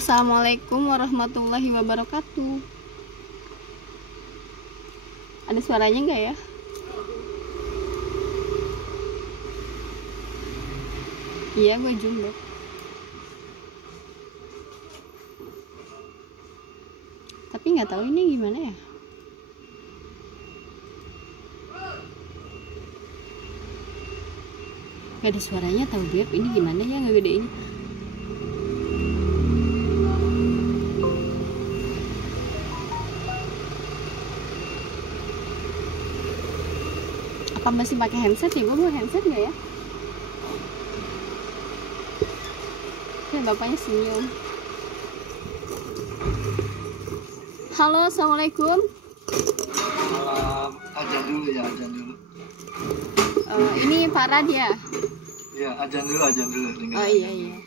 Assalamualaikum warahmatullahi wabarakatuh. Ada suaranya nggak ya? Iya, gue jumbo. Tapi nggak tahu ini gimana ya. Gak ada suaranya, tahu Beb. Ini gimana ya nggak gede ini? Apa masih pakai handset ya? Gue bawa handset nggak ya? Ya, bapaknya senyum. Halo, assalamualaikum. Malam, ajan dulu ya, ajan dulu. Ini Pak Rad ya? Ya, ajan dulu. Oh iya.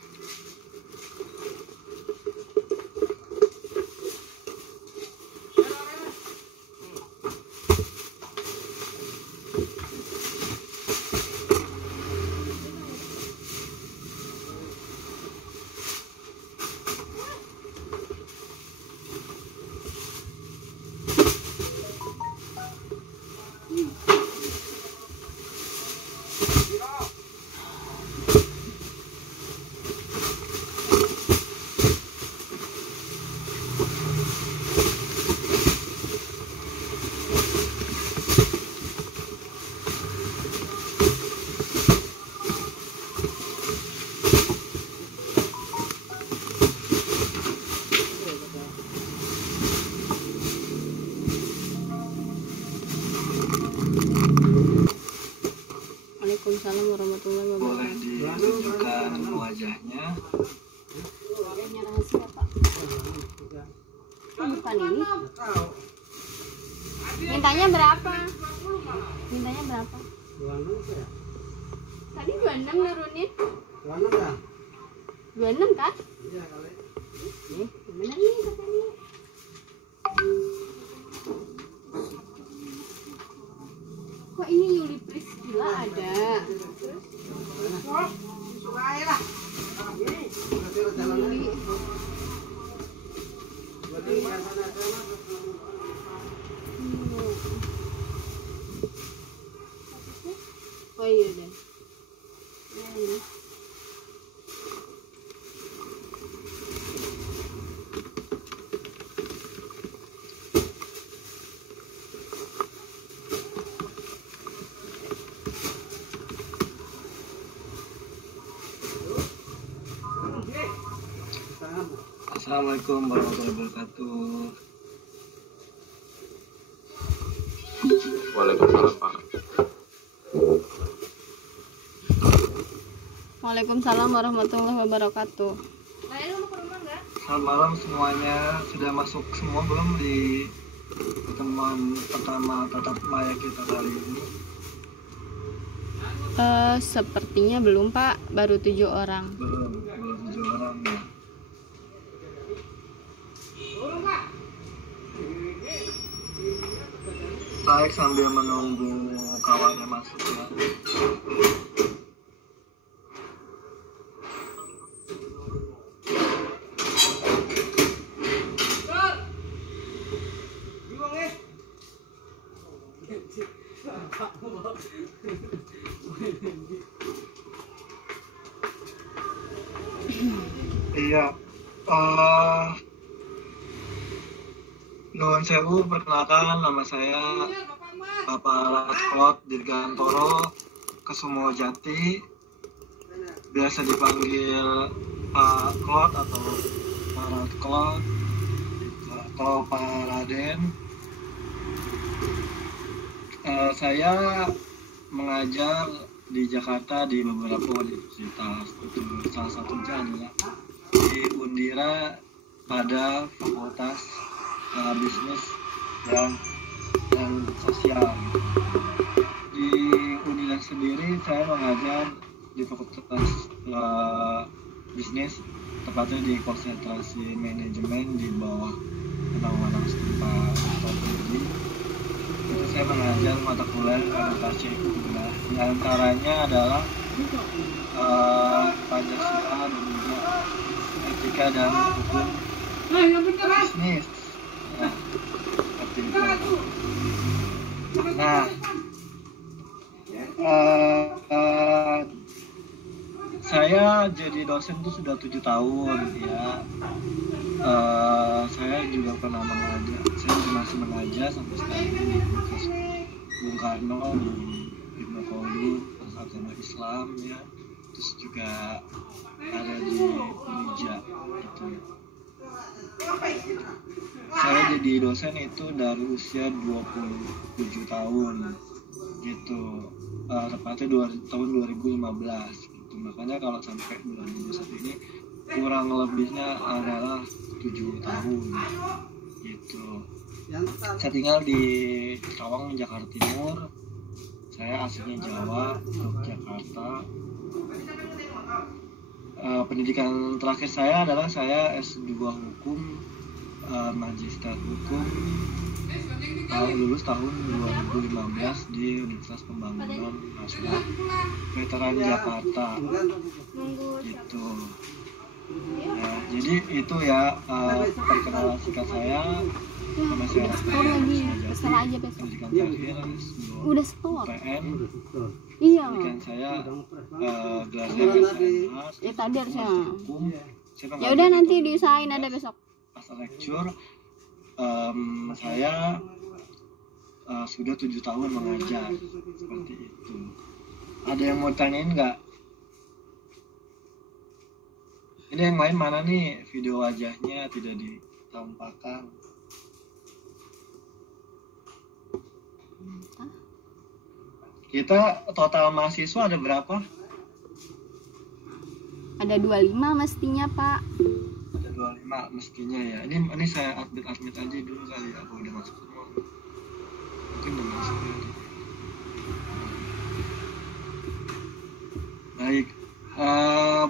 Waalaikumsalam warahmatullahi Boleh wabarakatuh. ditunjukkan wajahnya. Wajahnya rahasia, Pak. Oh, bukan ini. Mintanya berapa? Tadi 26 nurunin. 26 kan? Iya kali. Bener nih katanya. Kok ini Yuli Priscilla ada? Yuli. Oh iya deh. Ini. Assalamualaikum warahmatullahi wabarakatuh. Waalaikumsalam Pak. Waalaikumsalam warahmatullahi wabarakatuh. Selamat malam semuanya. Sudah masuk semua belum di pertemuan pertama tatap maya kita kali ini? Sepertinya belum, Pak. Baru 7 orang. Belum 7 orang ya. Baik, sambil menunggu kawannya masuk ya. Iya, nuhun sewu, perkenalkan nama saya Bapak Rasklot Dirgantoro Kesumo Jati, biasa dipanggil Pak Klot atau Pak Rasklot atau Pak Raden. Saya mengajar di Jakarta di beberapa universitas, salah satunya adalah di Undira pada Fakultas Bisnis dan Sosial. Di Undira sendiri saya mengajar di Fakultas Bisnis, tepatnya di konsentrasi manajemen di bawah penanggungan setempat strategi. Itu saya mengajar mata kuliah edukasi kuliah. Di antaranya adalah Pancasila dan juga etika Informatika dan Hukum Bisnis. Nah, seperti itu. Nah, saya jadi dosen itu sudah 7 tahun ya. Saya juga pernah mengajar. Saya masih mengajar sampai sekarang di Universitas Bung Karno di Ibnu Khaldun, agama Islam ya. Terus juga ada di Unija gitu. Saya jadi dosen itu dari usia 27 tahun gitu. Tepatnya tahun 2015 gitu. Makanya kalau sampai 2021 ini kurang lebihnya adalah 7 tahun gitu. Saya tinggal di Cawang, Jakarta Timur. Saya aslinya Jawa, Yogyakarta. Pendidikan terakhir saya adalah saya S2 Hukum, Magister Hukum, lulus tahun 2015 di Universitas Pembangunan Nasional Veteran Jakarta gitu. Ya, jadi itu ya perkenalan singkat saya. Nama saya Kesel aja besok. pendidikan terakhir Udah stop. PN. Iya. Pendidikan saya gelar SMA. Ya tadi harusnya. Hukum. Ya udah nanti diusahain ada besok. Pasal lecture. Saya sudah 7 tahun mengajar seperti itu. Ada yang mau tanyain nggak? Ini yang main mana nih? Video wajahnya tidak ditampakkan. Kita total mahasiswa ada berapa? Ada 25 mestinya, Pak. Ada 25 mestinya ya. Ini saya admit aja dulu kali ya. Aku udah masuk semua. Mungkin udah masuk kali. Baik.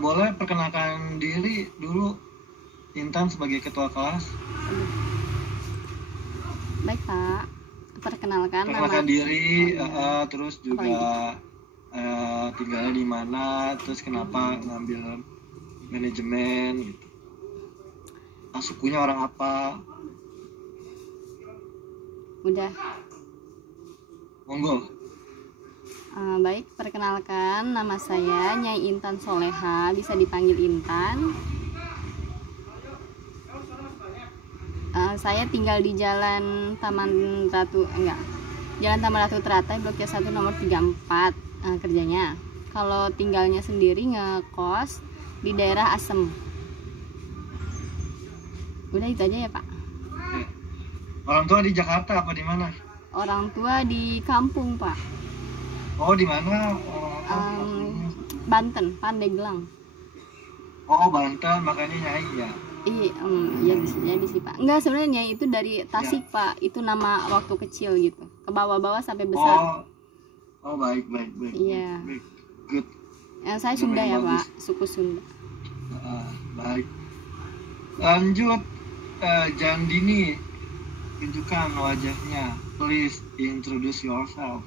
Boleh perkenalkan diri dulu, Intan sebagai ketua kelas. Baik, Pak. Perkenalkan diri, terus juga tinggalnya di mana, terus kenapa ngambil manajemen gitu. Sukunya orang apa? Udah. Monggo. Baik, perkenalkan nama saya Nyai Intan Soleha, bisa dipanggil Intan. Saya tinggal di Jalan Taman Ratu, Jalan Taman Ratu Teratai, Blok C1 nomor 34 kerjanya. Kalau tinggalnya sendiri ngekos di daerah Asem. Udah itu aja ya, Pak. Orang tua di Jakarta apa di mana? Orang tua di kampung, Pak. Oh, di mana? Banten, Pandeglang. Oh, Banten, makanya Nyai ya. Iya bisa jadi sih, Pak. Enggak, sebenarnya itu dari Tasik ya. Pak. Itu nama waktu kecil gitu. Ke bawah-bawah sampai besar. Oh, baik. Iya. Baik. Good. Saya Sunda ya, bagus. Pak. Suku Sunda. Baik. Lanjut, Jandini, tunjukkan wajahnya. Please introduce yourself.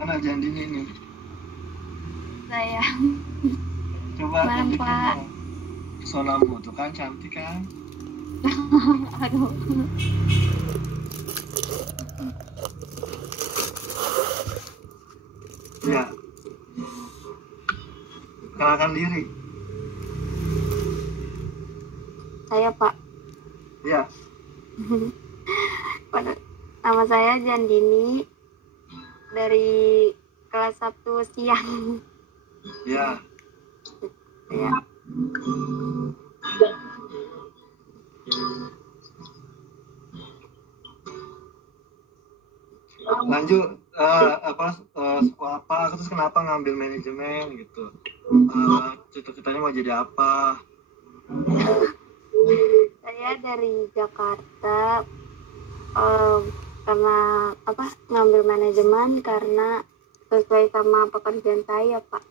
Mana Jandini nih? Saya. Coba tunjukin Pak. Sonamu tuh kan cantik kan? Aduh. Ya. Kenalkan diri. Saya, Pak. Ya. Nama saya Jandini dari kelas 1 siang. Ya. Ya. Lanjut, suku apa, terus kenapa ngambil manajemen gitu, cita-citanya mau jadi apa? Saya dari Jakarta, karena ngambil manajemen karena sesuai sama pekerjaan saya, Pak.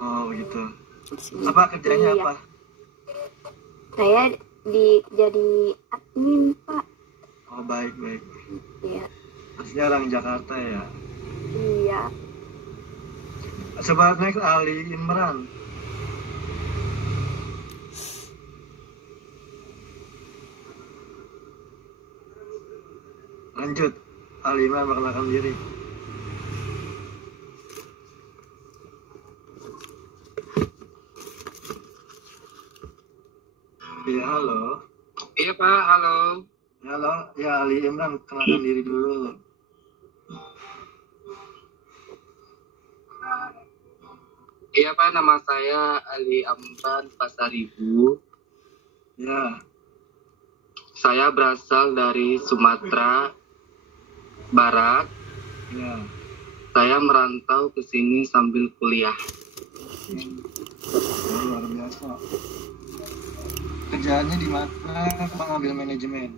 Oh gitu. Apa kerjanya? Iya. Apa? Saya jadi admin, Pak. Oh baik. Iya. Aslinya orang Jakarta ya. Iya. Coba next Ali Imran. Lanjut, Ali Imran perkenalkan diri. Iya, halo. Iya Pak, halo. Halo, ya Ali Imran, kenalkan diri dulu. Iya Pak, nama saya Ali Amran Pasaribu. Ya, Saya berasal dari Sumatera Barat. ya. Saya merantau ke sini sambil kuliah. Luar biasa. Kerjaannya di mana? Mengambil manajemen.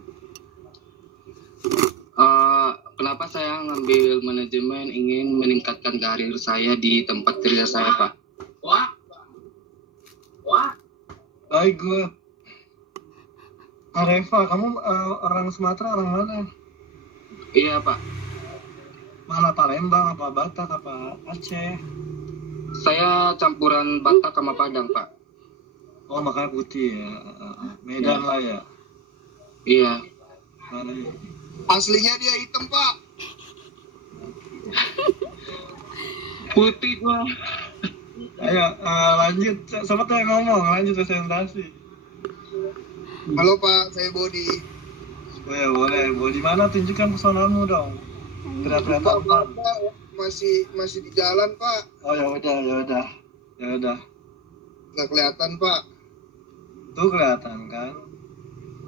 Kenapa saya ngambil manajemen? Ingin meningkatkan karir saya di tempat kerja saya Pak. Baik, good. Areva, kamu orang Sumatera, orang mana? Iya Pak, Mana Palembang, apa Batak, apa Aceh? saya campuran Batak sama Padang Pak. Oh, makanya putih ya. Medan lah ya. Iya. Mana ya? Aslinya dia hitam, Pak. Putih gua. Ayo, lanjut. Sama tuh yang ngomong, lanjut presentasi. Halo, Pak. Saya Bodi. Oh ya, boleh. Di mana tunjukkan pesonamu dong. Gerak-gerak Pak, tampan. Pak, masih di jalan, Pak. Oh ya udah. Nggak kelihatan, Pak. Tuh kelihatan kan?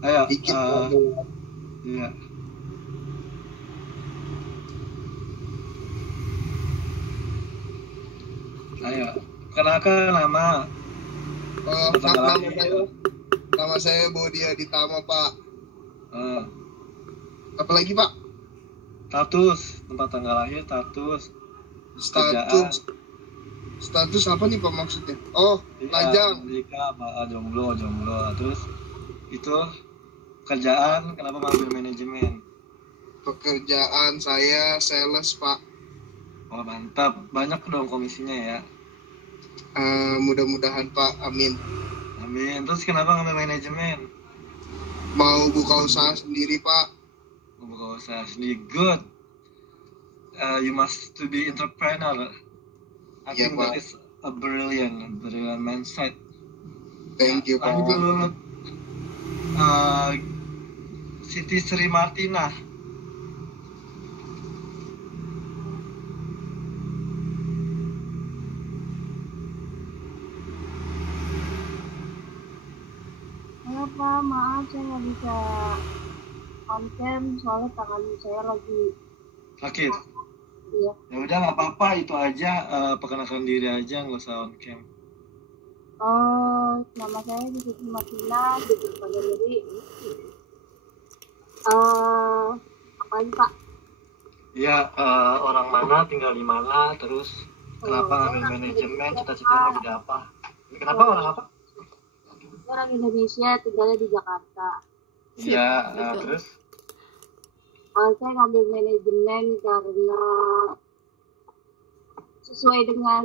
Ayo, Dikit, Pak. iya. Ayo, kenalkan nama. Nama saya Bodi Aditama, Pak. Eh, Apalagi, Pak? status, tempat tanggal lahir, status, kerjaan. Status apa nih, Pak, maksudnya? Oh, lajang. Nikah, jomblo. Terus itu kerjaan, kenapa ngambil manajemen? Pekerjaan saya sales, Pak. Oh mantap, banyak dong komisinya ya. Mudah-mudahan, Pak. Amin. Amin. Terus kenapa ngambil manajemen? Mau buka usaha sendiri, Pak. Buka usaha sendiri, good. You must to be entrepreneur. I Iya, think Pak. that is a brilliant mindset. Thank you, Pak. Lanjut, Siti Sri Martina. Halo Pak, maaf saya nggak bisa on cam soalnya tangan saya lagi Sakit. iya. Ya udah nggak apa-apa, itu aja. Perkenalkan diri aja, nggak usah on cam. Nama saya Siti Martina, dipanggil jadi apa ini Pak? Ya, orang mana, tinggal di mana, terus kenapa ngambil manajemen, cita-citanya mau jadi apa? Kenapa orang apa? Saya orang Indonesia, tinggalnya di Jakarta. Iya, Betul. terus Saya ngambil manajemen karena sesuai dengan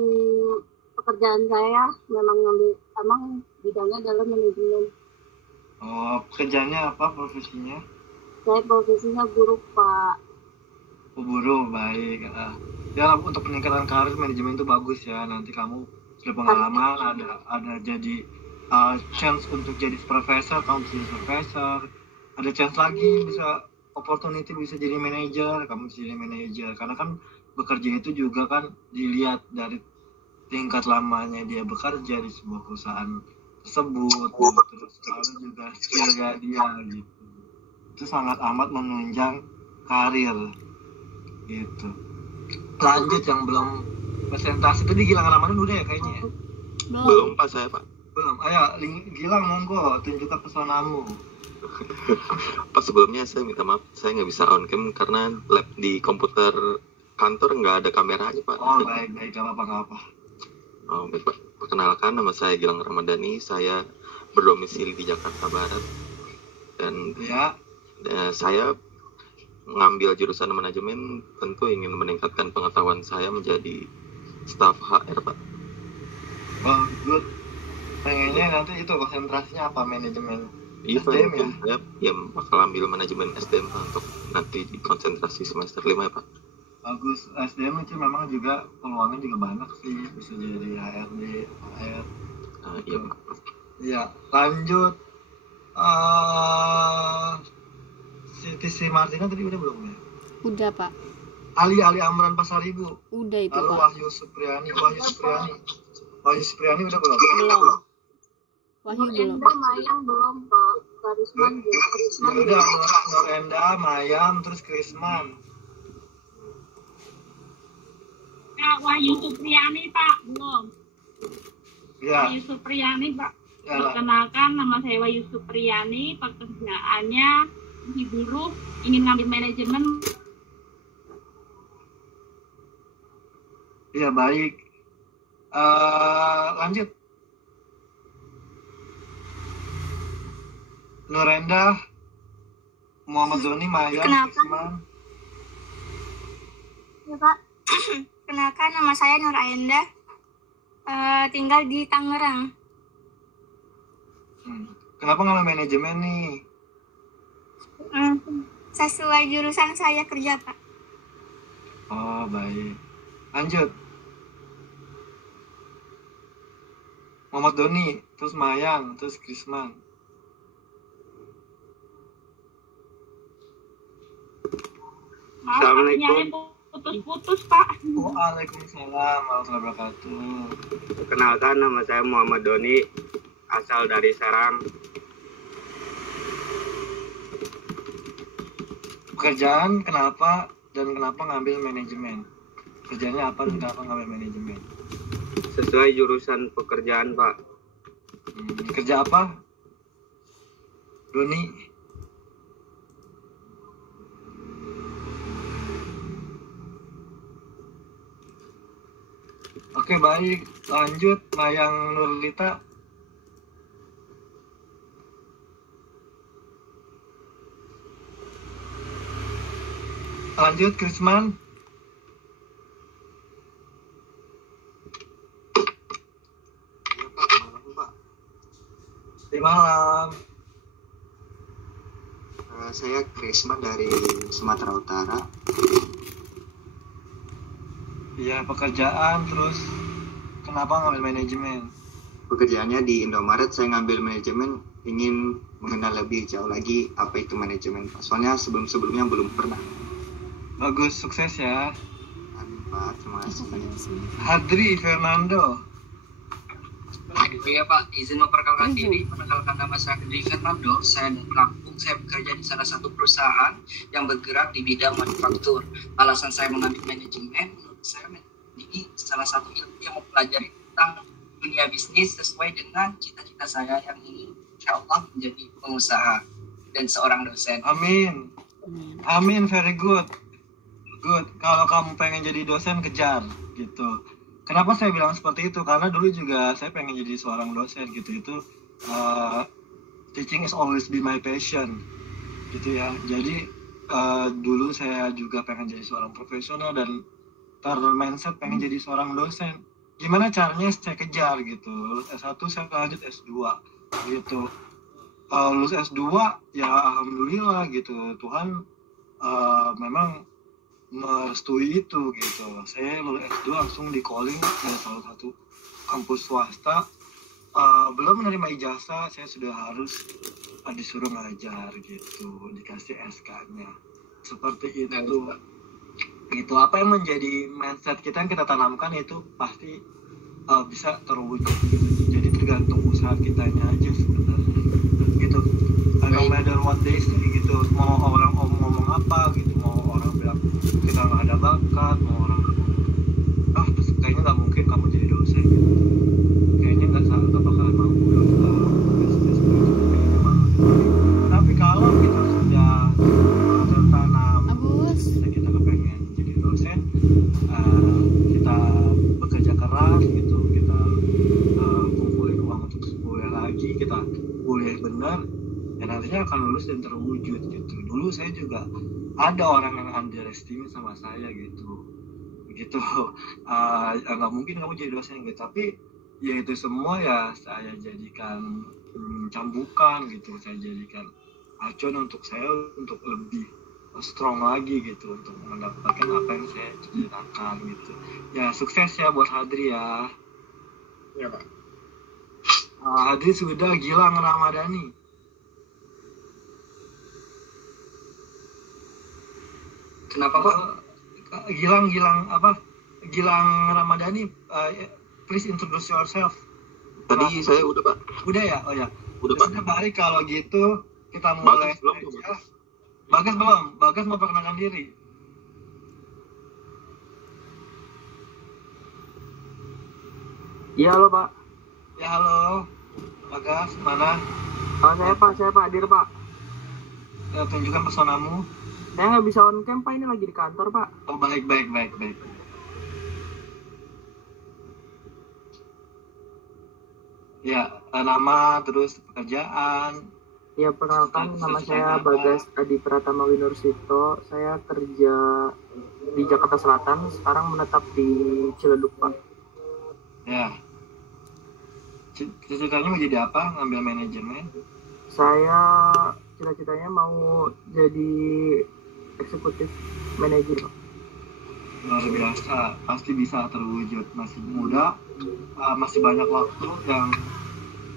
pekerjaan saya, emang bidangnya adalah manajemen. kerjanya apa, profesinya? Saya profesinya guru, Pak. Guru, baik. Ya untuk peningkatan karir manajemen itu bagus ya. Nanti kamu sudah pengalaman, ada jadi chance untuk jadi profesor, kamu bisa jadi profesor. Ada chance lagi bisa opportunity bisa jadi manajer, kamu bisa jadi manajer. Karena kan bekerja itu juga kan dilihat dari tingkat lamanya dia bekerja di sebuah perusahaan tersebut, terus lalu juga skillnya dia gitu. Itu sangat amat menunjang karir gitu. Lanjut yang belum presentasi tadi, Gilang Ramadan udah ya kayaknya ya? Belum Pak, saya Pak. Belum. Ayo Gilang, monggo tunjukkan pesonamu. Pak, sebelumnya saya minta maaf, saya nggak bisa on cam karena lab di komputer kantor nggak ada kameranya Pak. Oh baik, gak apa-apa. Oh, baik Pak. Perkenalkan, nama saya Gilang Ramadhani, saya berdomisili di Jakarta Barat dan Ya, saya ngambil jurusan manajemen tentu ingin meningkatkan pengetahuan saya menjadi staf HR, Pak. Bagus. Pengennya nanti itu konsentrasinya apa, manajemen Iya, Pak, SDM ya? mungkin saya ya bakal ambil manajemen SDM Pak, untuk nanti di konsentrasi semester 5 ya, Pak. Bagus. SDM itu memang juga peluangnya juga banyak sih, bisa jadi HRD, HR. Iya, Pak. Iya, lanjut. Si Martina tadi udah belum ya? Udah Pak. Ali Amran Pasaribu. Udah itu Lalu Pak. Wahyu Supriyani udah belum? Belum. Wahyu belum. Enda Mayang belum kok. Karisman juga. Ya udah, Nur Enda, Mayang, terus Krisman. Wahyu Supriyani Pak, belum. Ya, Wahyu Supriyani Pak. ya lah. Perkenalkan, nama saya Wahyu Supriyani. Pekerjaannya di buruh, ingin ngambil manajemen. Iya, baik. Lanjut. Nurenda, Muhammad Zoni, Maya, Kenapa? Krisman. Ya Pak, kenalkan nama saya Nur Ayanda, tinggal di Tangerang. Kenapa ngambil manajemen nih? Sesuai jurusan saya kerja Pak. Oh, baik. Lanjut. Muhammad Doni, terus Mayang, terus Krisman. Maaf, Assalamualaikum. sinyalnya putus-putus Pak. Waalaikumsalam warahmatullahi wabarakatuh. Perkenalkan, nama saya Muhammad Doni, asal dari Serang. Pekerjaan kenapa dan kenapa ngambil manajemen? Kerjanya apa dan kenapa ngambil manajemen? Sesuai jurusan pekerjaan, Pak. Kerja apa? Doni? Oke, baik. Lanjut, Mayang Nurlita. Lanjut, Krisman. Selamat malam. Saya Krisman dari Sumatera Utara. Iya, pekerjaan, terus kenapa ngambil manajemen? Pekerjaannya di Indomaret, saya ngambil manajemen, ingin mengenal lebih jauh lagi apa itu manajemen. Soalnya sebelum-sebelumnya belum pernah. Bagus, sukses ya. Amin Pak, terima kasih. Hadri Fernando. Iya Pak, izin memperkenalkan diri. Perkenalkan nama saya Hadri Fernando. Saya dari Lampung. Saya bekerja di salah satu perusahaan yang bergerak di bidang manufaktur. Alasan saya mengambil manajemen, menurut saya ini salah satu ilmu yang mempelajari tentang dunia bisnis sesuai dengan cita-cita saya yang ingin insya Allah menjadi pengusaha dan seorang dosen. Amin. Amin, very good. Good. Kalau kamu pengen jadi dosen, kejar gitu. Kenapa saya bilang seperti itu? Karena dulu juga saya pengen jadi seorang dosen gitu. Itu teaching is always be my passion gitu ya. Jadi dulu saya juga pengen jadi seorang profesional dan mindset pengen jadi seorang dosen. Gimana caranya saya kejar gitu. Lulus S1 saya lanjut S2 gitu. Lulus S2 ya alhamdulillah gitu. Tuhan memang merestui itu gitu. Saya lulus S2 langsung di calling dari salah satu kampus swasta. Belum menerima ijazah, saya sudah harus disuruh ngajar gitu, dikasih SK-nya seperti itu. Gitu, apa yang menjadi mindset kita yang kita tanamkan itu pasti bisa terwujud gitu. Jadi tergantung usaha kitanya aja sebenarnya gitu. No matter what they say gitu, mau orang ngomong apa gitu, mau orang bilang kita nggak ada bakat, mau orang kayaknya nggak mungkin kamu jadi dosen gitu, kayaknya nggak bakalan mampu bisnis gitu, kayaknya mahal. Tapi kalau kita sudah tertanam kita kepengen jadi dosen, kita bekerja keras gitu, kita kumpulin uang untuk kuliah lagi, kita kuliah benar, ya nantinya akan lulus dan terwujud gitu. Dulu saya juga ada orang yang underestimate sama saya gitu nggak mungkin kamu jadi dosen gitu, tapi ya itu semua ya saya jadikan cambukan gitu, saya jadikan acuan untuk saya untuk lebih strong lagi gitu, untuk mendapatkan apa yang saya cita-citakan gitu. Ya sukses ya buat Hadri ya. Ya Pak. Hadri sudah Gilang Ramadhani. Kenapa Pak? Gilang Ramadhani, please introduce yourself. Tadi saya udah Pak. Udah ya? Oh ya. Udah Pak. Baik, kalau gitu kita mulai. Bagas belum? Bagas mau perkenalkan diri. Iya halo Pak. Ya halo. Bagas mana? Saya Pak Adir Pak. Ya, tunjukkan personamu. Saya nggak bisa on cam Pak, ini lagi di kantor Pak. Oh baik. Ya, nama terus pekerjaan. Ya perkenalkan, nama saya Bagas Adi Pratama Winursito. Saya kerja di Jakarta Selatan, sekarang menetap di Ciledug Pak. Ya. Cita-citanya mau jadi apa? Ngambil manajemen? Saya cita-citanya mau jadi eksekutif manajer. Luar biasa, pasti bisa terwujud. Masih muda, masih banyak waktu yang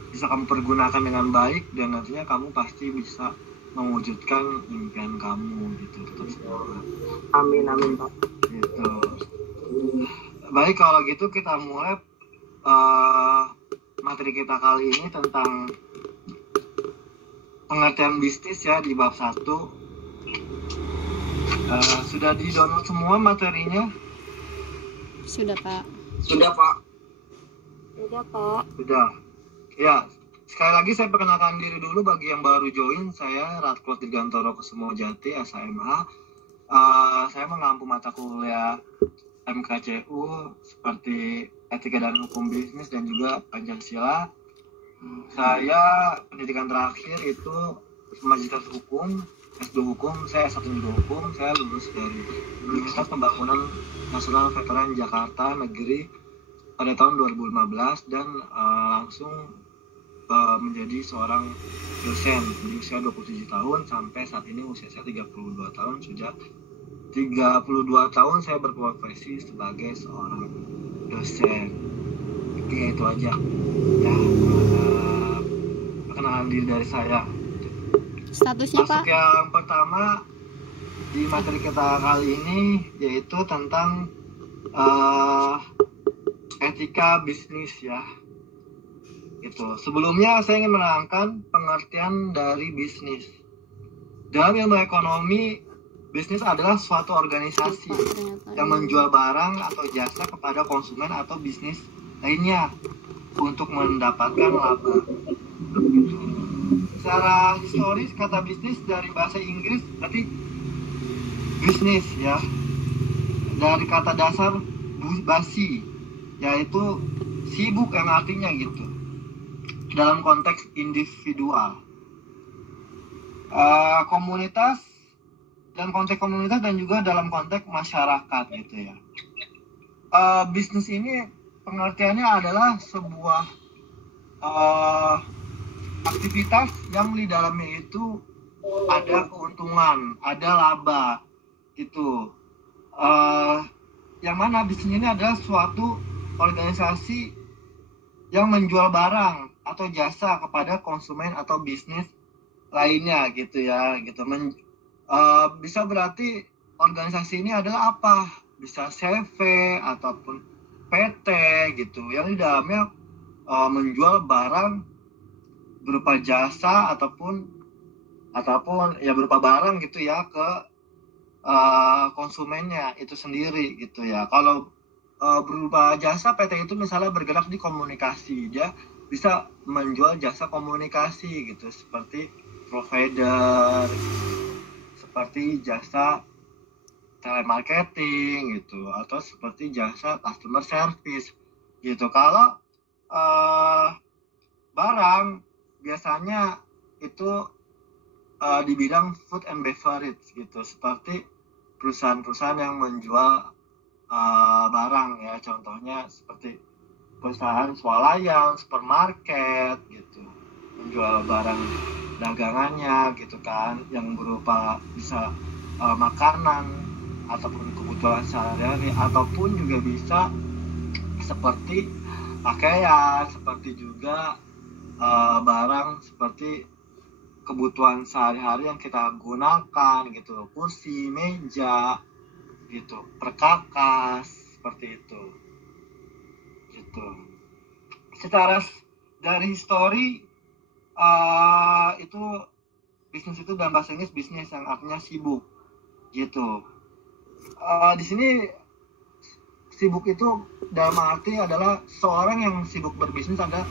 bisa kamu pergunakan dengan baik, dan nantinya kamu pasti bisa mewujudkan impian kamu gitu. Tetap semangat. Amin Pak. Gitu. Baik, kalau gitu kita mulai materi kita kali ini tentang pengertian bisnis ya di bab 1. Sudah di-download semua materinya? Sudah Pak. Sudah Pak. Sudah. Ya, sekali lagi saya perkenalkan diri dulu bagi yang baru join. Saya Ratklot Dirgantoro Kusumojati, SHMH. Saya mengampu mata kuliah MKCU seperti Etika dan Hukum Bisnis dan juga Pancasila. Saya pendidikan terakhir itu Magister Hukum, S2 Hukum, saya S1 juga Hukum. Saya lulus dari Universitas Pembangunan Nasional Veteran Jakarta Negeri pada tahun 2015 dan langsung menjadi seorang dosen di usia 27 tahun sampai saat ini usia saya 32 tahun. Sudah 32 tahun saya berprofesi sebagai seorang dosen. Oke, itu aja ya, perkenalan diri dari saya. Statusnya Masuk Pak? yang pertama di materi kita kali ini, yaitu tentang etika bisnis ya. Gitu. Sebelumnya saya ingin menerangkan pengertian dari bisnis. Dalam ilmu ekonomi, bisnis adalah suatu organisasi yang menjual barang atau jasa kepada konsumen atau bisnis lainnya untuk mendapatkan laba. Gitu. Secara historis, kata bisnis dari bahasa Inggris berarti bisnis ya, dari kata dasar basi, yaitu sibuk yang artinya gitu dalam konteks individual, komunitas, dalam konteks komunitas dan juga dalam konteks masyarakat gitu ya. Bisnis ini pengertiannya adalah sebuah aktivitas yang di dalamnya itu ada keuntungan, ada laba gitu. Yang mana bisnis ini adalah suatu organisasi yang menjual barang atau jasa kepada konsumen atau bisnis lainnya gitu ya, gitu. Bisa berarti organisasi ini adalah apa? Bisa CV ataupun PT gitu, yang di dalamnya menjual barang berupa jasa ataupun ya berupa barang gitu ya ke konsumennya itu sendiri gitu ya. Kalau berupa jasa, PT itu misalnya bergerak di komunikasi, dia bisa menjual jasa komunikasi gitu, seperti provider, seperti jasa telemarketing gitu, atau seperti jasa customer service gitu. Kalau barang biasanya itu di bidang food and beverage gitu, seperti perusahaan-perusahaan yang menjual barang ya, contohnya seperti perusahaan swalayan, supermarket gitu, menjual barang dagangannya gitu kan, yang berupa bisa makanan ataupun kebutuhan sehari-hari, ataupun juga bisa seperti pakaian, seperti juga barang seperti kebutuhan sehari-hari yang kita gunakan gitu, kursi, meja gitu, perkakas, seperti itu gitu. Secara dari histori itu bisnis itu dalam bahasa Inggris bisnis yang artinya sibuk gitu. Di sini sibuk itu dalam arti adalah seorang yang sibuk berbisnis ada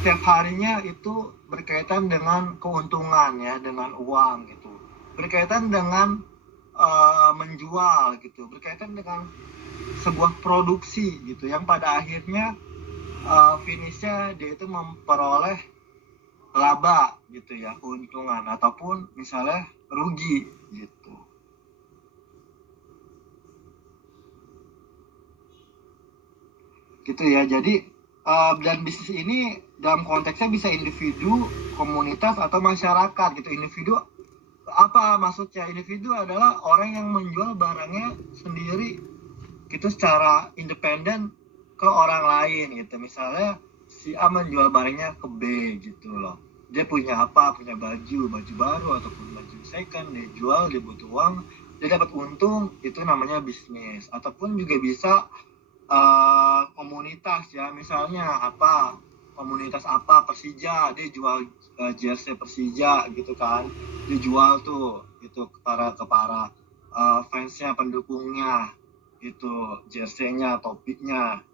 setiap harinya itu berkaitan dengan keuntungan ya, dengan uang gitu, berkaitan dengan menjual gitu, berkaitan dengan sebuah produksi gitu, yang pada akhirnya finishnya dia itu memperoleh laba gitu ya, keuntungan ataupun misalnya rugi gitu. Gitu ya. Jadi dan bisnis ini dalam konteksnya bisa individu, komunitas atau masyarakat gitu. Individu apa maksudnya? Individu adalah orang yang menjual barangnya sendiri gitu secara independen ke orang lain gitu. Misalnya si A menjual barangnya ke B gitu loh. Dia punya apa? Punya baju baru ataupun baju second, dia jual, dia butuh uang, dia dapat untung, itu namanya bisnis. Ataupun juga bisa komunitas ya, misalnya apa, komunitas apa, Persija, dia jual jersey Persija gitu kan, dia jual tuh itu ke para fansnya, pendukungnya itu, jerseynya, topiknya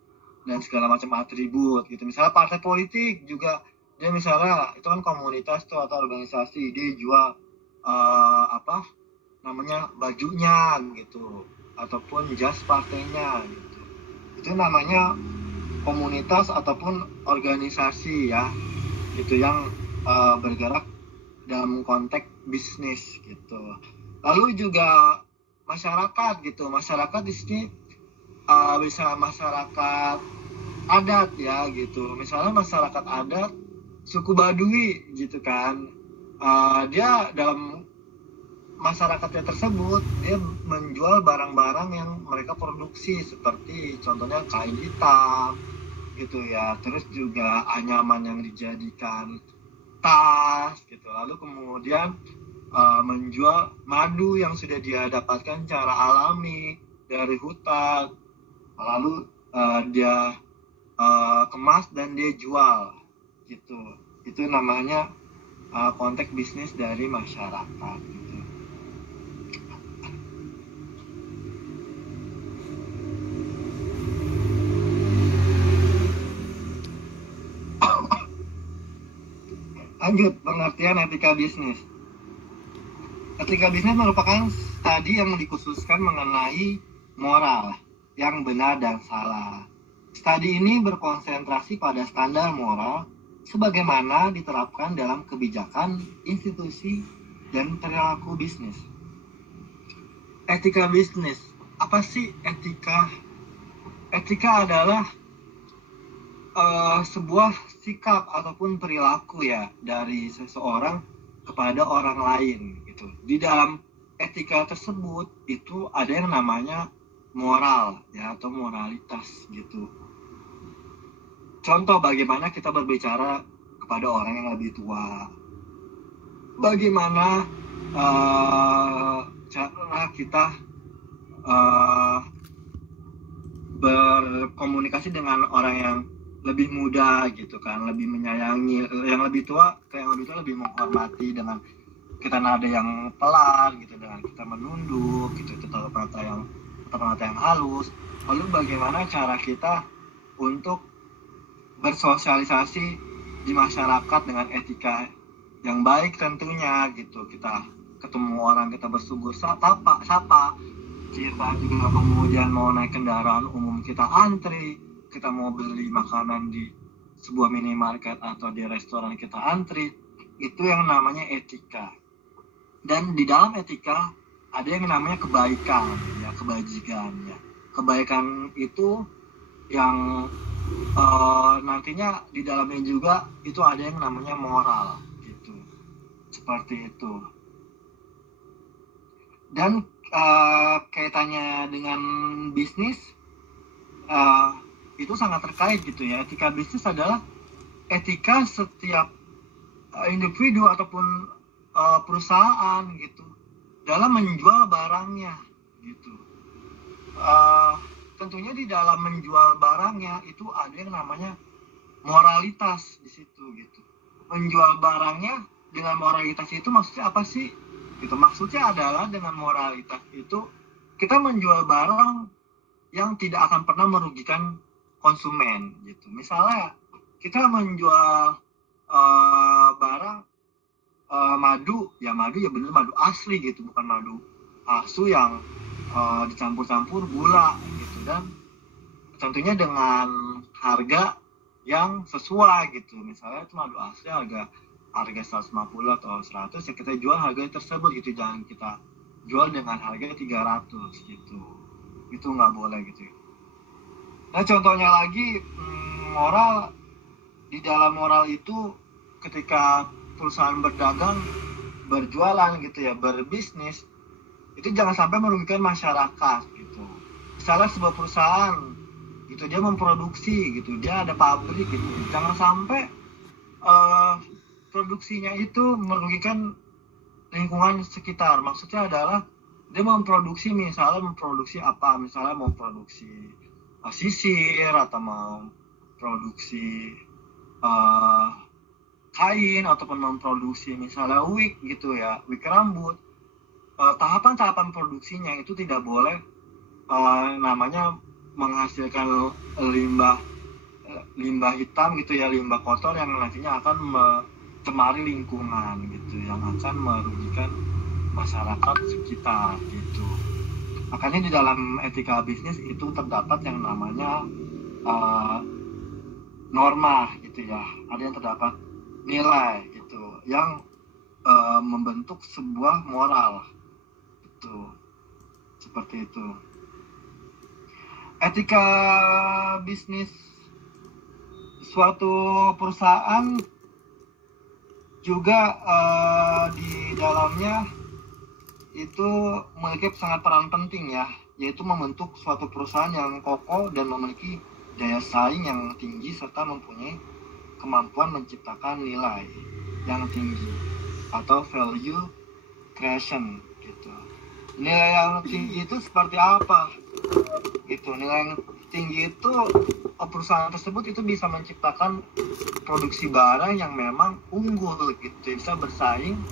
dan segala macam atribut gitu. Misalnya partai politik juga, dia misalnya itu kan komunitas tuh atau organisasi, dia jual apa namanya, bajunya gitu ataupun jas partainya gitu. Itu namanya komunitas ataupun organisasi ya, gitu, yang bergerak dalam konteks bisnis gitu. Lalu juga masyarakat gitu. Masyarakat di sini bisa masyarakat adat ya gitu. Misalnya masyarakat adat suku Baduy gitu kan. Dia dalam masyarakatnya tersebut dia menjual barang-barang yang mereka produksi, seperti contohnya kain hitam gitu ya, terus juga anyaman yang dijadikan tas gitu. Lalu kemudian menjual madu yang sudah dia dapatkan secara alami dari hutan, lalu dia kemas dan dia jual gitu. Itu namanya konteks bisnis dari masyarakat gitu. Lanjut, pengertian etika bisnis. Etika bisnis merupakan studi yang dikhususkan mengenai moral, yang benar dan salah. Studi ini berkonsentrasi pada standar moral sebagaimana diterapkan dalam kebijakan, institusi, dan perilaku bisnis. Etika bisnis. Apa sih etika? Etika adalah sebuah sikap ataupun perilaku ya dari seseorang kepada orang lain gitu. Di dalam etika tersebut itu ada yang namanya moral ya, atau moralitas gitu. Contoh bagaimana kita berbicara kepada orang yang lebih tua, bagaimana cara kita berkomunikasi dengan orang yang lebih muda gitu kan, lebih menyayangi yang lebih tua, kayak yang lebih tua lebih menghormati dengan kita nada yang pelan gitu, dengan kita menunduk gitu, tetap kata yang halus. Lalu bagaimana cara kita untuk bersosialisasi di masyarakat dengan etika yang baik tentunya gitu. Kita ketemu orang, kita bersungguh sapa, kita juga kemudian mau naik kendaraan umum kita antri, kita mau beli makanan di sebuah minimarket atau di restoran kita antri, itu yang namanya etika Dan di dalam etika ada yang namanya kebaikan, ya, kebajikan, ya. Kebaikan itu yang nantinya di dalamnya juga itu ada yang namanya moral, gitu. Seperti itu. Dan kaitannya dengan bisnis itu sangat terkait gitu ya. Etika bisnis adalah etika setiap individu ataupun perusahaan gitu dalam menjual barangnya gitu. Tentunya di dalam menjual barangnya itu ada yang namanya moralitas di situ gitu. Menjual barangnya dengan moralitas itu maksudnya apa sih? Gitu. Maksudnya adalah dengan moralitas itu kita menjual barang yang tidak akan pernah merugikan konsumen gitu. Misalnya kita menjual barang madu ya bener madu asli gitu, bukan madu palsu yang dicampur-campur gula gitu, dan tentunya dengan harga yang sesuai gitu. Misalnya itu madu asli harga 150 atau 100 ya kita jual harga tersebut gitu, jangan kita jual dengan harga 300 gitu, itu nggak boleh gitu. Nah contohnya lagi moral, di dalam moral itu ketika perusahaan berdagang, berjualan gitu ya, berbisnis, itu jangan sampai merugikan masyarakat gitu. Misalnya sebuah perusahaan gitu, dia memproduksi gitu, dia ada pabrik gitu, jangan sampai produksinya itu merugikan lingkungan sekitar. Maksudnya adalah dia memproduksi, misalnya memproduksi apa, misalnya mau produksi sisir atau mau produksi kain ataupun memproduksi misalnya wig gitu ya, wig rambut. Tahapan-tahapan produksinya itu tidak boleh namanya menghasilkan limbah hitam gitu ya, limbah kotor yang nantinya akan mencemari lingkungan gitu, yang akan merugikan masyarakat sekitar gitu. Makanya di dalam etika bisnis itu terdapat yang namanya norma gitu ya, ada yang terdapat nilai gitu yang membentuk sebuah moral itu, seperti itu. Etika bisnis suatu perusahaan juga di dalamnya itu memiliki sangat peran penting ya, yaitu membentuk suatu perusahaan yang kokoh dan memiliki daya saing yang tinggi serta mempunyai kemampuan menciptakan nilai yang tinggi atau value creation gitu. Nilai yang tinggi itu seperti apa? Gitu. Nilai yang tinggi itu perusahaan tersebut itu bisa menciptakan produksi barang yang memang unggul gitu, bisa bersaing